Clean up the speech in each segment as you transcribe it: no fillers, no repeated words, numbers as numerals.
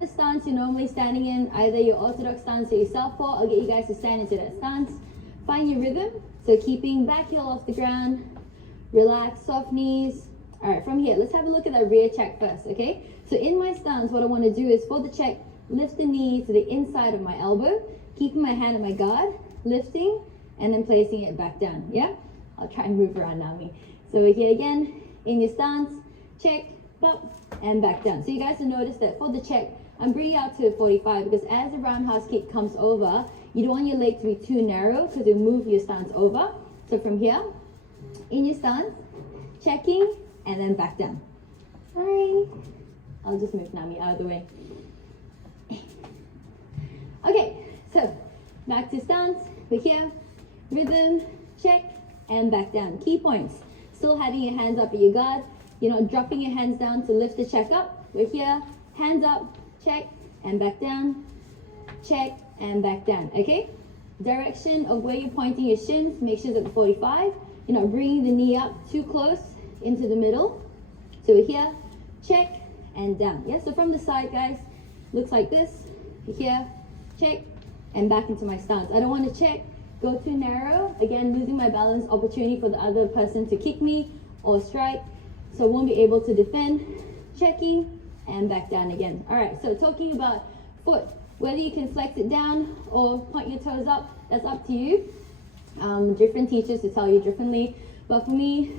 The stance you're normally standing in, either your orthodox stance or your southpaw. I'll get you guys to stand into that stance. Find your rhythm. So keeping back heel off the ground, relax, soft knees. All right, from here, let's have a look at that rear check first, okay? So in my stance, what I want to do is for the check, lift the knee to the inside of my elbow, keeping my hand at my guard, lifting, and then placing it back down, yeah? I'll try and move around now, me. So we're here again, in your stance, check, pop, and back down. So you guys will notice that for the check, I'm bringing out to a 45 because as the roundhouse kick comes over, you don't want your leg to be too narrow because it'll move your stance over. So from here, in your stance, checking, and then back down. Sorry. I'll just move Nami out of the way. Okay, so back to stance. We're here. Rhythm, check, and back down. Key points. Still having your hands up at your guard. You're not dropping your hands down to lift the check up. We're here. Hands up, check, and back down. Check, and back down. Okay? Direction of where you're pointing your shins. Make sure it's at the 45. You're not bringing the knee up too close into the middle. So we're here. Check, and down. Yeah, so from the side, guys, looks like this. Here, check, and back into my stance. I don't want to check, go too narrow. Again, losing my balance, opportunity for the other person to kick me or strike. So I won't be able to defend. Checking, and back down again. All right, so talking about foot, whether you can flex it down or point your toes up, that's up to you. Different teachers to tell you differently. But for me,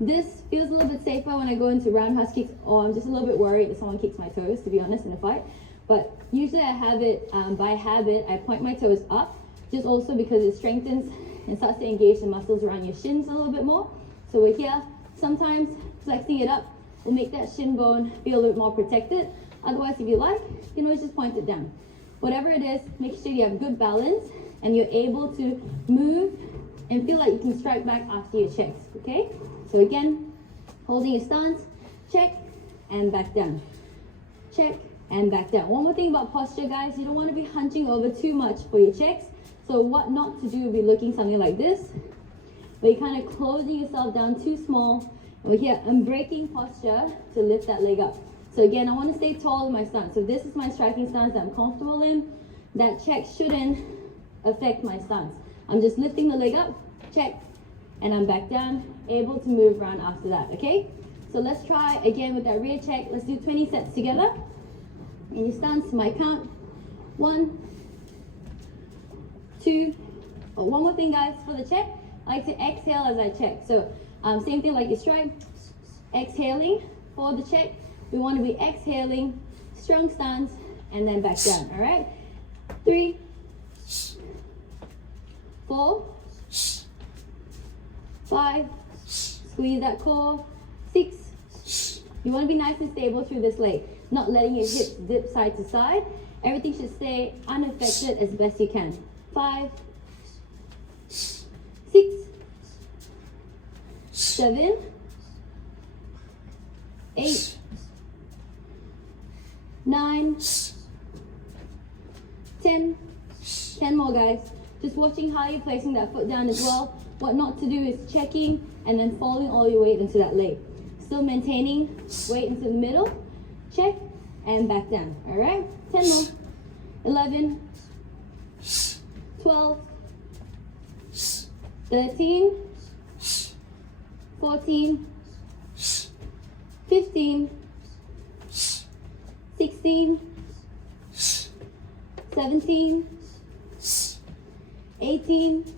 this feels a little bit safer when I go into roundhouse kicks, or I'm just a little bit worried that someone kicks my toes, to be honest, in a fight. But usually I have it, by habit, I point my toes up, just also because it strengthens and starts to engage the muscles around your shins a little bit more. So we're here. Sometimes flexing it up will make that shin bone feel a little bit more protected. Otherwise, if you like, you can always just point it down. Whatever it is, make sure you have good balance and you're able to move and feel like you can strike back after your checks, okay? So again, holding your stance, check, and back down. Check, and back down. One more thing about posture, guys, you don't want to be hunching over too much for your checks. So what not to do would be looking something like this, where you're kind of closing yourself down too small. And we're here, I'm breaking posture to lift that leg up. So again, I want to stay tall in my stance. So this is my striking stance that I'm comfortable in. That check shouldn't affect my stance. I'm just lifting the leg up, check, and I'm back down, able to move around after that, okay? So let's try again with that rear check. Let's do 20 sets together. In your stance, my count, 1, 2, oh, one more thing, guys, for the check, I like to exhale as I check. So same thing like your strike, exhaling for the check. We want to be exhaling, strong stance, and then back down, all right? 3, 4, 5, squeeze that core, 6. You want to be nice and stable through this leg, not letting your hips dip side to side. Everything should stay unaffected as best you can. 5, 6, 7, 8, 9, 10. 10 more, guys. Just watching how you're placing that foot down as well. What not to do is checking and then falling all your weight into that leg. Still maintaining weight into the middle. Check and back down. All right? 10 more. 11, 12, 13, 14, 15, 16, 17, 18,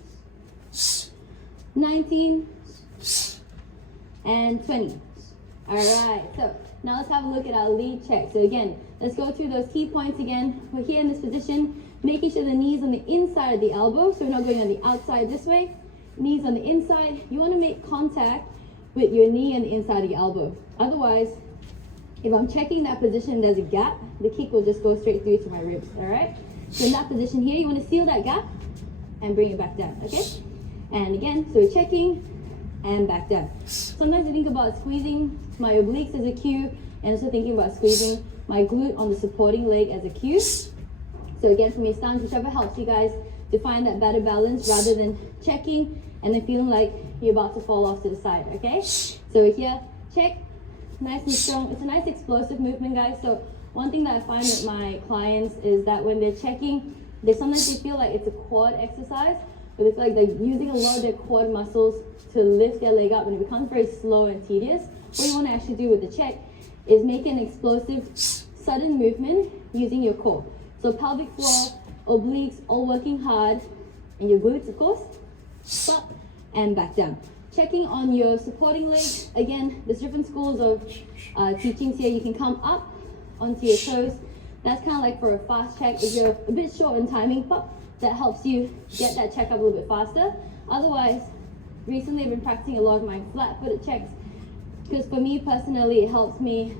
19, and 20. All right, so now let's have a look at our lead check. So again, let's go through those key points again. We're here in this position, making sure the knees on the inside of the elbow, so we're not going on the outside this way. Knees on the inside. You want to make contact with your knee on the inside of the elbow. Otherwise, if I'm checking that position, there's a gap, the kick will just go straight through to my ribs, all right? So in that position here, you want to seal that gap and bring it back down, okay? And again, so we're checking and back down. Sometimes I think about squeezing my obliques as a cue and also thinking about squeezing my glute on the supporting leg as a cue. So again, from your stance, whichever helps you guys to find that better balance rather than checking and then feeling like you're about to fall off to the side, okay? So we're here, check, nice and strong. It's a nice explosive movement, guys. So one thing that I find with my clients is that when they're checking, sometimes they feel like it's a quad exercise, but it's like they're using a lot of their quad muscles to lift their leg up, and it becomes very slow and tedious. What you want to actually do with the check is make an explosive, sudden movement using your core. So pelvic floor, obliques, all working hard, and your glutes, of course. Up and back down. Checking on your supporting leg. Again, there's different schools of teachings here. You can come up onto your toes. That's kind of like for a fast check. If you're a bit short in timing, that helps you get that check up a little bit faster. Otherwise, recently I've been practicing a lot of my flat-footed checks, because for me personally, it helps me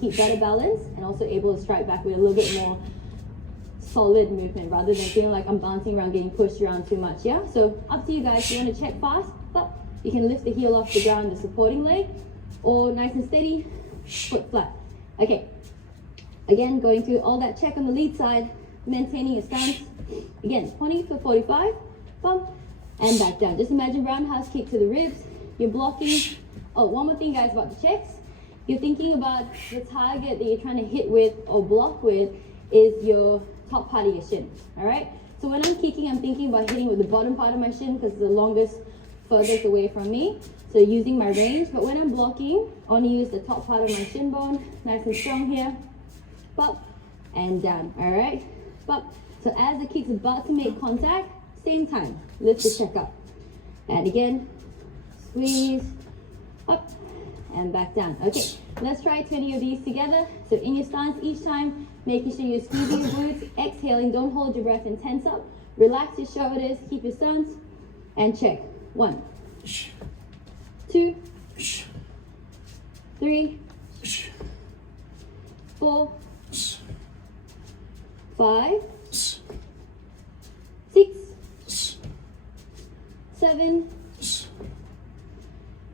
keep better balance and also able to strike back with a little bit more solid movement rather than feeling like I'm bouncing around, getting pushed around too much. Yeah, so up to you guys. If you want to check fast, you can lift the heel off the ground, the supporting leg, or nice and steady, foot flat. Okay, again, going through all that check on the lead side, maintaining your stance. Again, 20 to 45, bump, and back down. Just imagine roundhouse kick to the ribs. You're blocking. Oh, one more thing, guys, about the checks. You're thinking about the target that you're trying to hit with or block with is your top part of your shin, all right? So when I'm kicking, I'm thinking about hitting with the bottom part of my shin because it's the longest, furthest away from me. So using my range. But when I'm blocking, I want to use the top part of my shin bone, nice and strong here. Up and down, all right? Up. So as the kick's about to make contact, same time, lift the check up. And again, squeeze, up, and back down. Okay, let's try 20 of these together. So in your stance each time, making sure you're squeezing your glutes, exhaling, don't hold your breath and tense up. Relax your shoulders, keep your stance, and check. 1, 2, 3, 4, 5, 6, 7,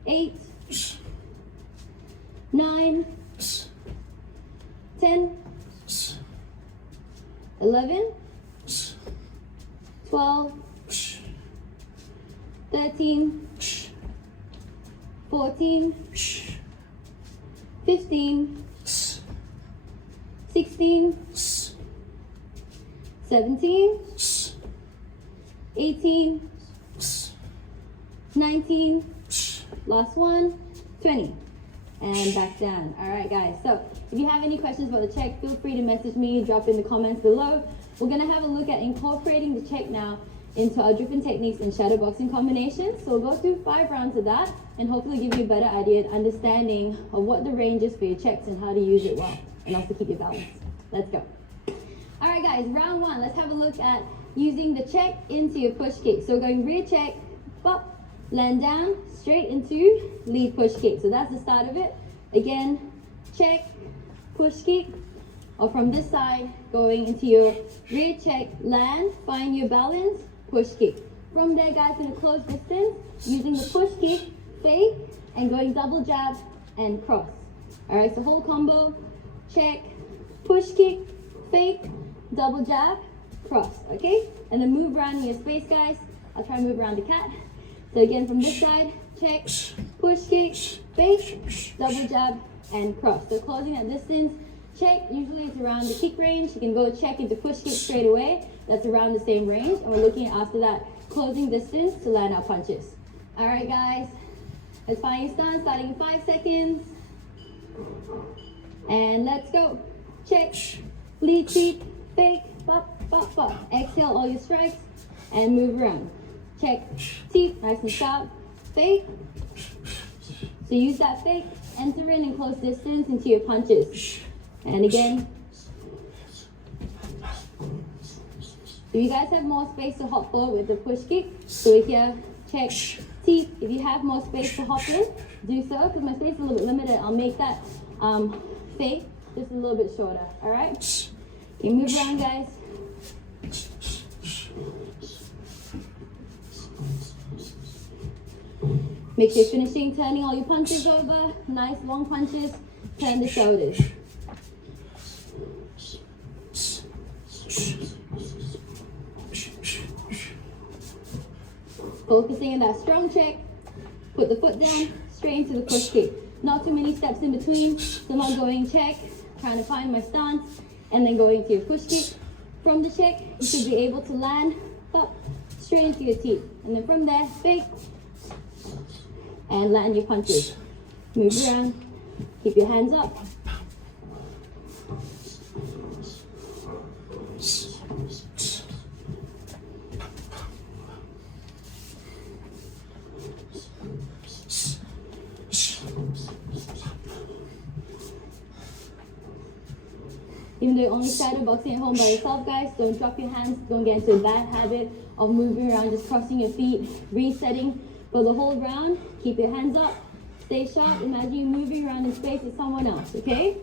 8, 9, 10, 11, 12, 13, 14, 15, 16, 17, 18, 19, last one, 20, and back down. All right, guys, so if you have any questions about the check, feel free to message me, drop in the comments below. We're gonna have a look at incorporating the check now into our different techniques and shadow boxing combinations. So we'll go through 5 rounds of that and hopefully give you a better idea and understanding of what the range is for your checks and how to use it well and also keep your balance. Let's go. All right, guys, round 1, let's have a look at using the check into your push kick. So going rear check, pop, land down, straight into lead push kick. So that's the start of it. Again, check, push kick, or from this side, going into your rear check, land, find your balance, push kick. From there, guys, in a close distance, using the push kick, fake, and going double jab and cross. All right, so whole combo, check, push kick, fake, double jab, cross, okay? And then move around in your space, guys. I'll try and move around the cat. So again, from this side, check, push kick, fake, double jab, and cross. So closing that distance, check, usually it's around the kick range. You can go check into push kick straight away. That's around the same range. And we're looking at after that closing distance to land our punches. All right, guys, let's find your stance, starting in 5 seconds. And let's go. Check, lead kick, fake, pop, pop, pop. Exhale all your strikes and move around. Check, teeth, nice and sharp, fake. So use that fake, enter in close distance into your punches. And again, if you guys have more space to hop forward with the push kick, so here, check, teeth. If you have more space to hop in, do so, because my space is a little bit limited. I'll make that fake just a little bit shorter, all right? Okay, move around, guys. Make sure you're finishing turning all your punches over. Nice long punches. Turn the shoulders. Focusing on that strong check. Put the foot down, straight into the push kick. Not too many steps in between. So not going check, trying to find my stance, and then going into your push kick. From the check, you should be able to land up straight into your teeth. And then from there, fake, and land your punches. Move around, keep your hands up. Even though you're only shadow boxing at home by yourself, guys, don't drop your hands. Don't get into a bad habit of moving around, just crossing your feet, resetting for the whole round. Keep your hands up. Stay sharp. Imagine you moving around in space with someone else, okay?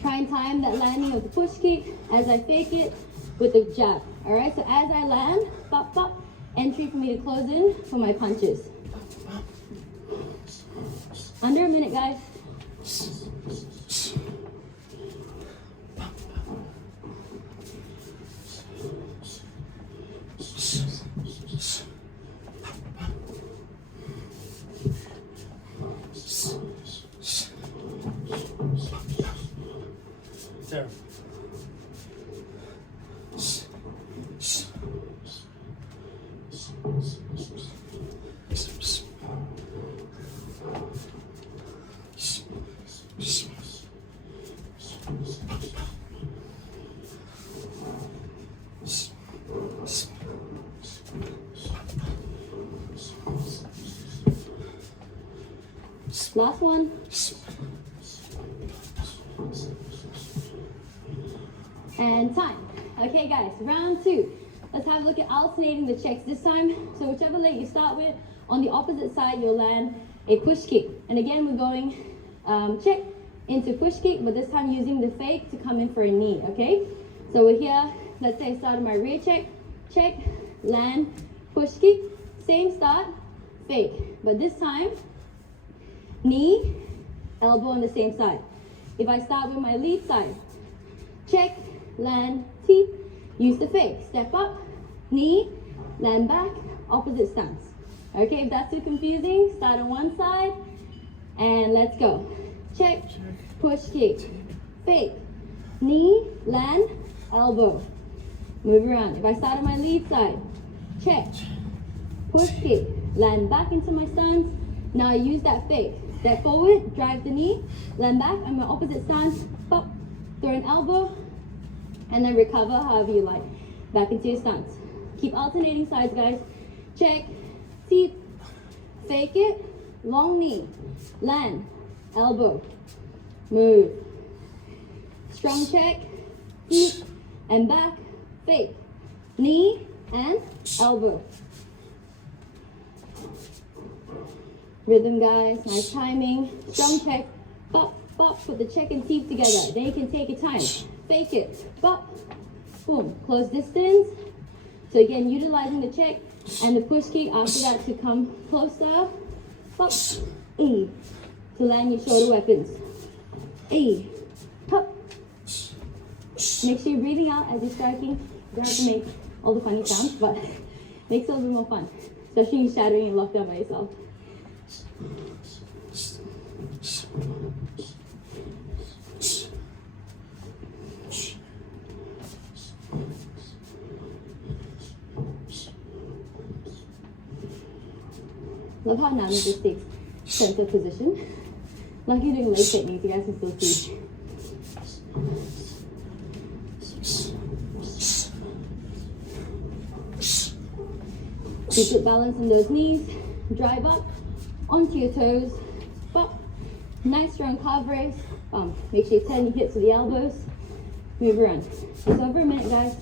Try and time that landing of the push kick as I fake it with the jab. All right, so as I land, pop, pop, entry for me to close in for my punches. Under a minute, guys. There. Last one. And time. Okay, guys, round two. Let's have a look at alternating the checks this time. So whichever leg you start with, on the opposite side, you'll land a push kick. And again, we're going check into push kick, but this time using the fake to come in for a knee, okay? So we're here, let's say I started my rear check, check, land, push kick, same start, fake. But this time, knee, elbow on the same side. If I start with my lead side, check, land, teep, use the fake. Step up, knee, land back, opposite stance. Okay, if that's too confusing, start on one side, and let's go. Check, push kick, fake, knee, land, elbow. Move around. If I start on my lead side, check, push kick, land back into my stance. Now I use that fake. Step forward, drive the knee, land back, I'm in opposite stance, pop, throw an elbow, and then recover however you like. Back into your stance. Keep alternating sides, guys. Check, teep, fake it, long knee, land, elbow, move. Strong check, teep, and back, fake, knee, and elbow. Rhythm, guys, nice timing. Strong check, pop, pop, put the check and teep together. Then you can take your time. Fake it, pop, boom, close distance. So again, utilizing the check and the push kick after that to come closer, pop, E, to land your shoulder weapons. E, pop. Make sure you're breathing out as you're striking. You don't have to make all the funny sounds, but makes it a little bit more fun, especially when you're shadowing and locked down by yourself. Love how Nami just takes center position. Like you're doing leg techniques, you guys can still see. Keep good balance on those knees. Drive up onto your toes. Pop. Nice strong calf raise. Make sure you turn your hips to the elbows. Move around. It's over a minute, guys.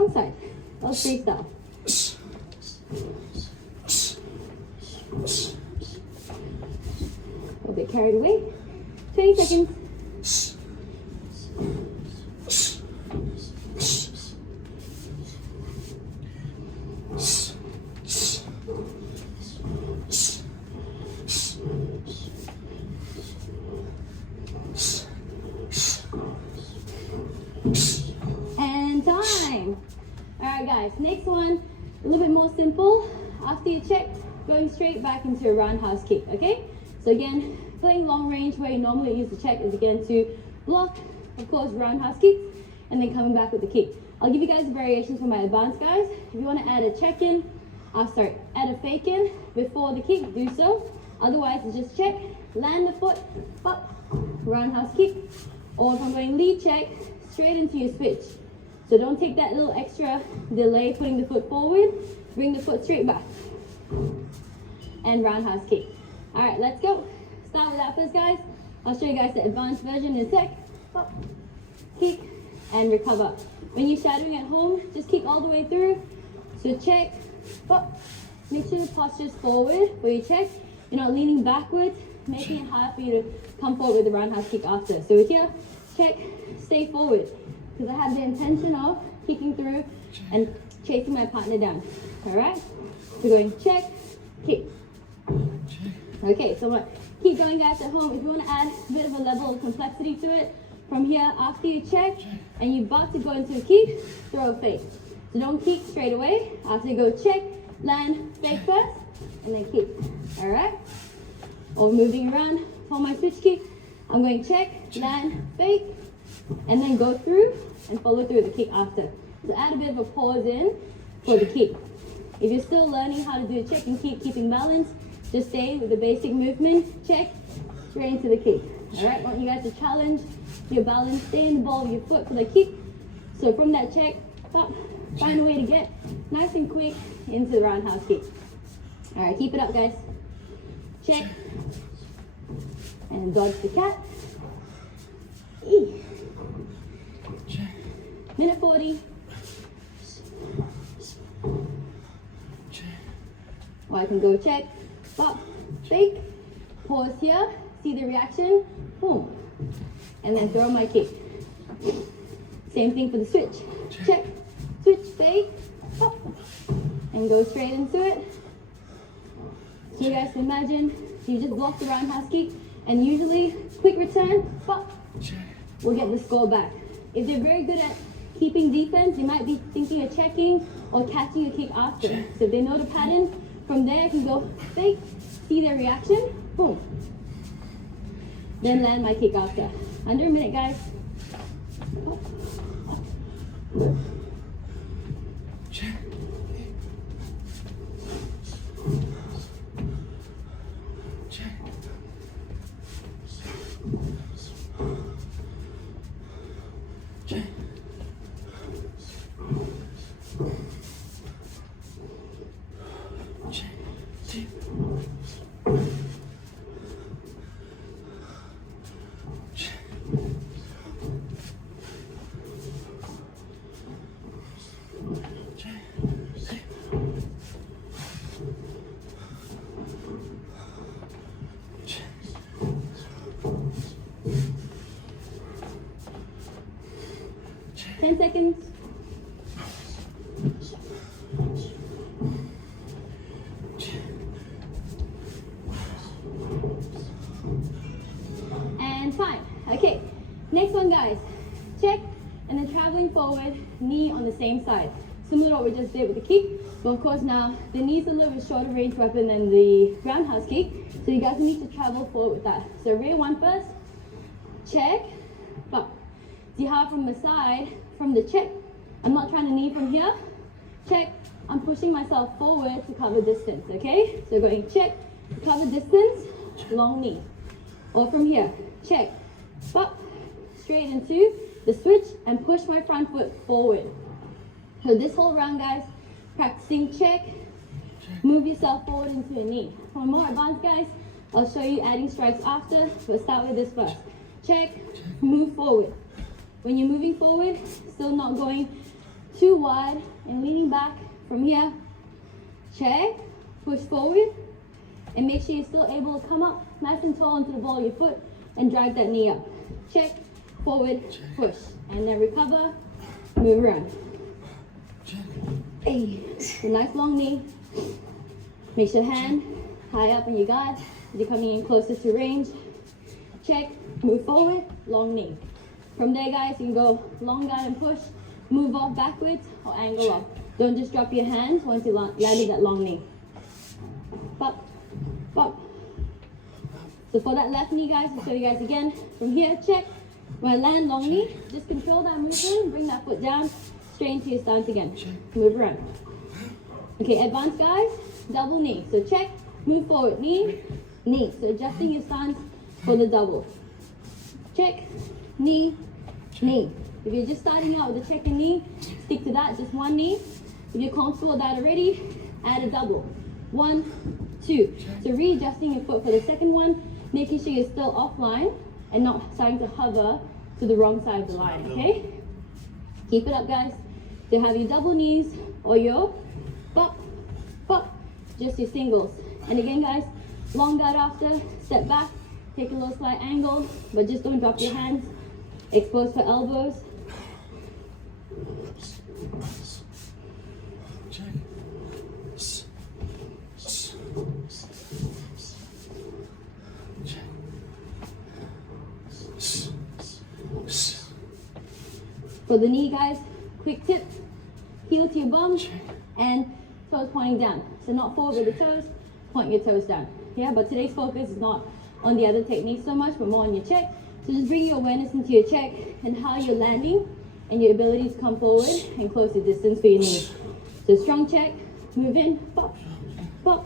Wrong side. Let's freestyle. A bit carried away. 20 seconds. And time. All right, guys, next one, a little bit more simple. After you check, going straight back into a roundhouse kick, okay? So again, playing long range where you normally use the check is again to block, of course, roundhouse kicks, and then coming back with the kick. I'll give you guys the variations for my advanced guys. If you want to add a check in, add a fake in before the kick, do so. Otherwise, it's just check, land the foot, pop, roundhouse kick. Or if I'm going lead check, straight into your switch. So don't take that little extra delay putting the foot forward, bring the foot straight back. And roundhouse kick. All right, let's go. Start with that first, guys. I'll show you guys the advanced version in a sec. Pop, kick, and recover. When you're shadowing at home, just kick all the way through. So check, pop. Make sure the posture's forward for your check. You're not leaning backwards, making it hard for you to come forward with the roundhouse kick after. So here, check, stay forward. Because I have the intention of kicking through and chasing my partner down. All right? So going check, kick. Okay, so I'm gonna keep going, guys, at home. If you want to add a bit of a level of complexity to it, from here, after you check and you're about to go into a kick, throw a fake. So don't kick straight away. After you go check, land, fake first, and then kick. All right? Or moving around for my switch kick, I'm going check, land, fake, and then go through and follow through the kick after. So add a bit of a pause in for the kick. If you're still learning how to do a check and keeping balance, just stay with the basic movement, check, straight into the kick. All right, I want you guys to challenge your balance, stay in the ball of your foot for the kick. So from that check, pop, find a way to get nice and quick into the roundhouse kick. All right, keep it up, guys. Check, and dodge the cat. Minute 40. Or I can go check, pop, fake, pause here, see the reaction, boom, and then throw my kick. Same thing for the switch. Check, switch, fake, pop, and go straight into it. So you guys can imagine, you just block the roundhouse kick, and usually, quick return, pop, we'll get the score back. If they're very good at keeping defense, they might be thinking of checking or catching a kick after. So if they know the pattern, from there I can go fake, see their reaction, boom. Then land my kick after. Under a minute, guys. Seconds. And fine. Okay, next one, guys. Check, and then traveling forward, knee on the same side. Similar to what we just did with the kick, but of course now the knee's a little bit shorter range weapon than the roundhouse kick, so you guys need to travel forward with that. So rear one first, check, pop. See how from the side, from the check, I'm not trying to knee from here, check, I'm pushing myself forward to cover distance, okay? So going check, cover distance, long knee. Or from here, check, pop, straight into the switch and push my front foot forward. So this whole round, guys, practicing check, move yourself forward into a knee. For more advanced, guys, I'll show you adding strikes after, but start with this first. Check, move forward. When you're moving forward, still not going too wide and leaning back from here. Check, push forward, and make sure you're still able to come up nice and tall onto the ball of your foot and drag that knee up. Check, forward, push, and then recover, move around. Hey, a nice long knee. Make your hand high up on your guard as you're coming in closer to range. Check, move forward, long knee. From there, guys, you can go long guard and push, move off backwards or angle off. Don't just drop your hands once you landed that long knee. Pop, pop. So for that left knee, guys, I'll show you guys again. From here, check. When I land long knee, just control that movement, bring that foot down, straight into your stance again. Move around. Okay, advanced guys, double knee. So check, move forward, knee, knee. So adjusting your stance for the double. Check, knee, knee. If you're just starting out with a check and knee, stick to that, just one knee. If you're comfortable with that already, add a double. 1, 2. So readjusting your foot for the second one, making sure you're still offline and not starting to hover to the wrong side of the line, okay? Keep it up, guys. So have your double knees or your pop, pop, just your singles. And again, guys, long guard after, step back, take a little slight angle, but just don't drop your hands. Expose for elbows. For the knee, guys, quick tip, heel to your bum and toes pointing down. So not forward with the toes, point your toes down. Yeah, but today's focus is not on the other techniques so much, but more on your check. So just bring your awareness into your check and how you're landing and your ability to come forward and close the distance for your knee. So strong check, move in, pop, pop.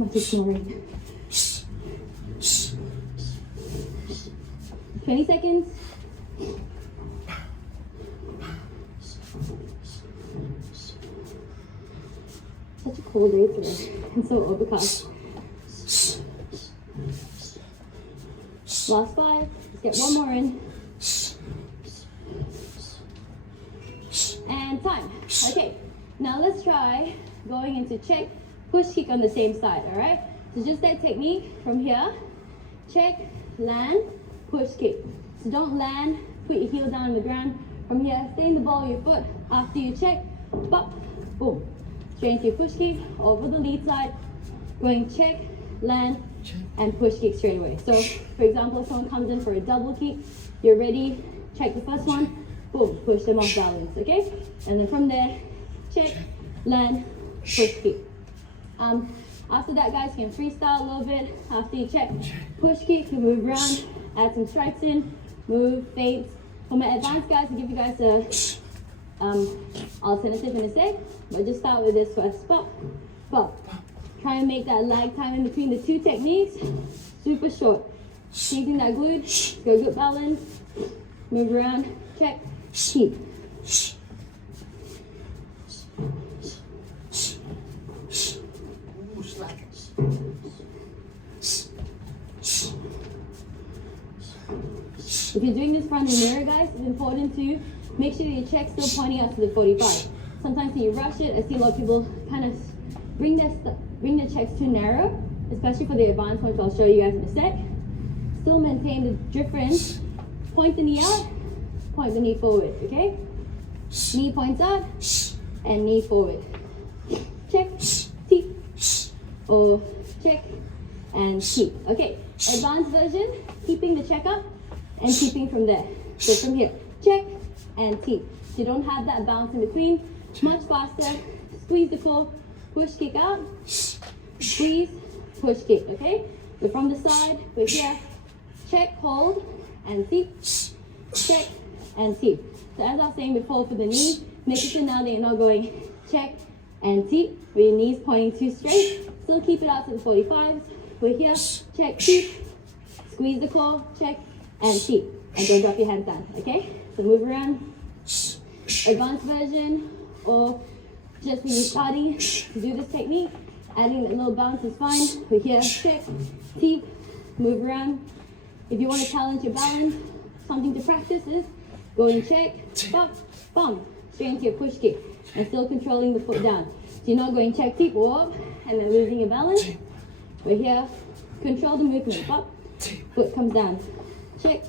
Not ignoring. 20 seconds. Such a cold day today and so overcast. Last 5. Let's get one more in. And time. Okay, now let's try going into check, push, kick on the same side, all right? So just that technique from here. Check, land, push, kick. So don't land, put your heel down on the ground. From here, stay in the ball of your foot. After you check, pop, boom. Straight into your push kick, over the lead side. Going check, land, and push kick straight away. So, for example, if someone comes in for a double kick, you're ready, check the first one, boom, push them off balance, okay? And then from there, check, land, push kick. After that, guys, you can freestyle a little bit. After you check, push kick, you move around, add some strikes in, move, fades. For my advanced guys, I'll give you guys a alternative in a sec, but just start with this first. Pop, pop. Try and make that lag time in between the two techniques super short. Keeping that glute, go good balance, move around, check, keep. If you're doing this front of the mirror, guys, it's important to make sure your check's still pointing out to the 45. Sometimes when you rush it, I see a lot of people kind of bring their checks too narrow, especially for the advanced ones, which I'll show you guys in a sec. Still maintain the difference. Point the knee out, point the knee forward, okay? Knee points out, and knee forward. Check, keep, or check, and keep. Okay, advanced version, keeping the check up, and keeping from there. So from here, check, and keep. So you don't have that bounce in between. Much faster, squeeze the core, push, kick out, squeeze, push, kick, okay? So from the side, we're here, check, hold, and keep, check, and keep. So as I was saying before for the knee, make sure now that you're not going check and keep, with your knees pointing too straight. Still keep it out to the 45s. We're here, check, keep, squeeze the core, check, and keep. and don't drop your hands down, okay? So move around. Advanced version, or just when you're starting to do this technique, adding a little bounce is fine. We're here, check, teep, move around. If you want to challenge your balance, something to practice is go and check, bump, bump, straight into your push kick, and still controlling the foot down. So you're not going check, teep, whoop, and then losing your balance. We're here, control the movement, bump, foot comes down, check,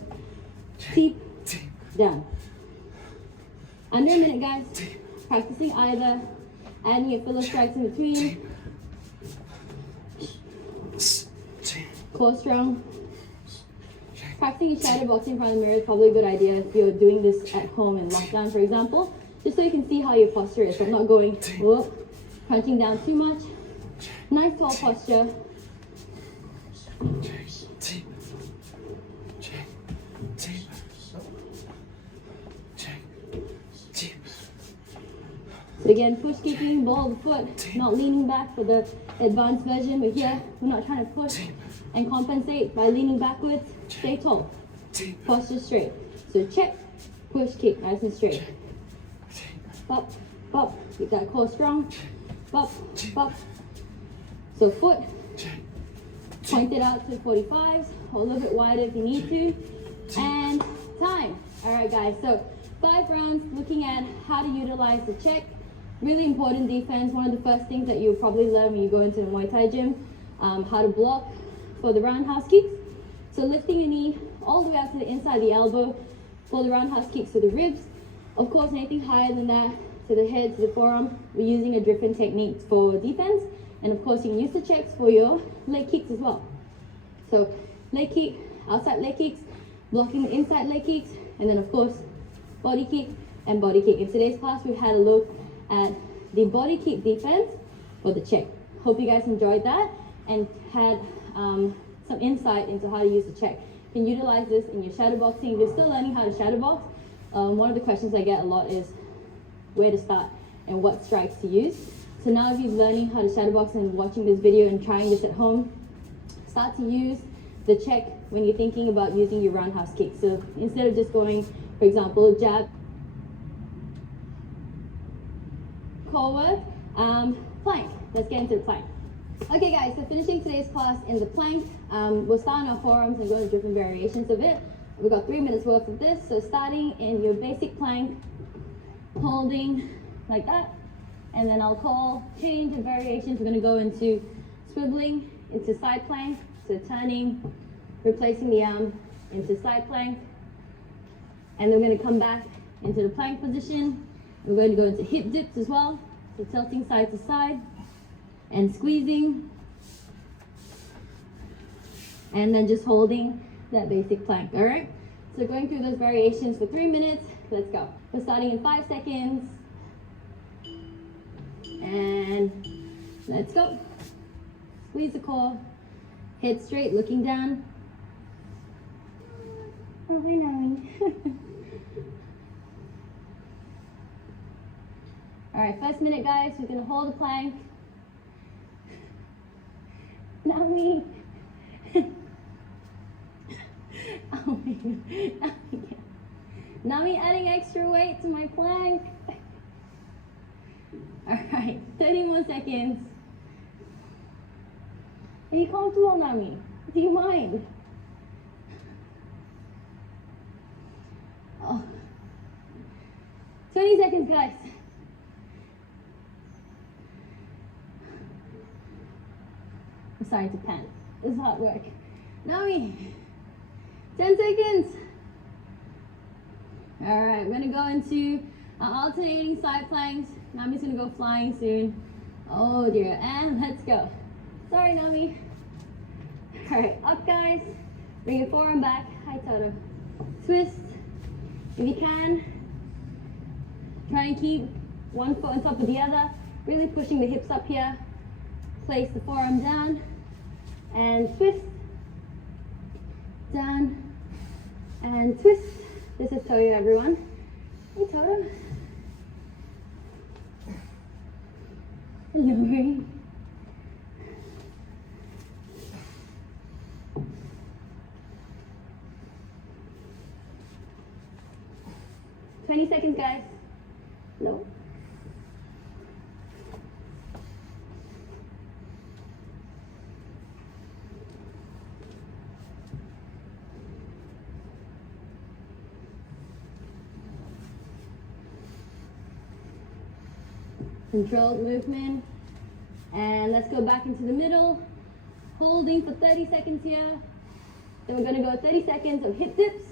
teep, down. Under a minute, guys. Practicing either adding your filler strikes in between, core strong. Practicing your shadow boxing in front of the mirror is probably a good idea if you're doing this at home in lockdown, for example, just so you can see how your posture is. So I'm not going whoop, crunching down too much. Nice tall posture. So again, push kicking, ball of the foot, not leaning back for the advanced version, but here we're not trying to push and compensate by leaning backwards. Stay tall, posture straight. So check, push, kick, nice and straight. Pop, pop, keep that core strong. Pop, pop. So foot, point it out to 45s, or a little bit wider if you need to. And time. All right, guys, so 5 rounds looking at how to utilize the check. Really important defense. One of the first things that you'll probably learn when you go into the Muay Thai gym, how to block for the roundhouse kicks. So lifting your knee all the way out to the inside of the elbow for the roundhouse kicks to the ribs. Of course, anything higher than that, to the head, to the forearm, we're using a different technique for defense. And of course, you can use the checks for your leg kicks as well. So leg kick, outside leg kicks, blocking the inside leg kicks, and then of course, body kick and body kick. In today's class, we had a look at the body kick defense for the check. Hope you guys enjoyed that and had some insight into how to use the check. You can utilize this in your shadow boxing. If you're still learning how to shadow box, one of the questions I get a lot is where to start and what strikes to use. So now if you're learning how to shadow box and watching this video and trying this at home, start to use the check when you're thinking about using your roundhouse kick. So instead of just going, for example, jab, core work, plank. Let's get into the plank. Okay guys, so finishing today's class in the plank, we'll start on our forearms and go into different variations of it. We've got 3 minutes worth of this. So starting in your basic plank, holding like that, and then I'll call change and variations. We're going to go into swiveling, into side plank, so turning, replacing the arm into side plank, and then we're going to come back into the plank position. We're going to go into hip dips as well, so tilting side to side and squeezing, and then just holding that basic plank. All right, so going through those variations for 3 minutes. Let's go. We're starting in 5 seconds, and let's go. Squeeze the core, head straight, looking down. Oh, hi, Nami. All right, first minute, guys. We're gonna hold the plank. Nami. Oh my God. Nami adding extra weight to my plank. All right, 30 more seconds. Are you comfortable, Nami? Do you mind? Oh. 20 seconds, guys. I'm starting to pant. This is hard work. Nami, 10 seconds. All right, we're gonna go into alternating side planks. Nami's gonna go flying soon. Oh dear, and let's go. Sorry, Nami. All right, up guys. Bring your forearm back, high Toto. Twist, if you can. Try and keep one foot on top of the other. Really pushing the hips up here. Place the forearm down and twist. Down and twist. This is Toto, everyone. Hey, Toto. Hello. 20 seconds, guys. Low. Controlled movement. And let's go back into the middle. Holding for 30 seconds here. Then we're gonna go 30 seconds of hip dips.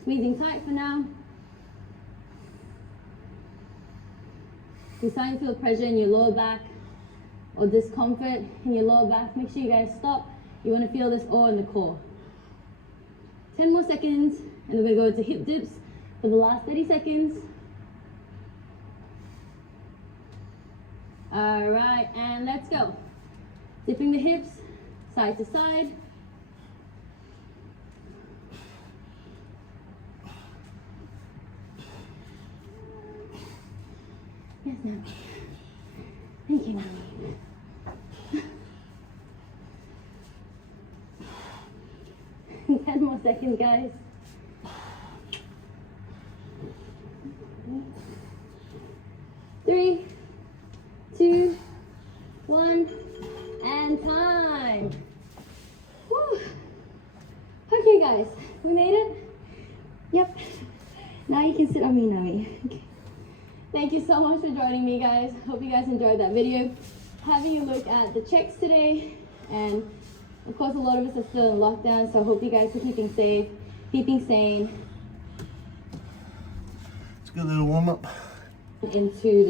Squeezing tight for now. If you're starting to feel pressure in your lower back or discomfort in your lower back, make sure you guys stop. You wanna feel this all in the core. 10 more seconds, and then we're gonna go into hip dips for the last 30 seconds. All right, and let's go. Dipping the hips side to side. Yes, Nami. Thank you, Nami. 10 more seconds, guys. 3, 2, 1, and time. Whew. Okay, guys, we made it. Yep. Now you can sit on me, Nami. Okay. Thank you so much for joining me, guys. Hope you guys enjoyed that video. Having a look at the checks today, and of course, a lot of us are still in lockdown, so I hope you guys are keeping safe, keeping sane. It's a good little warm up. Into the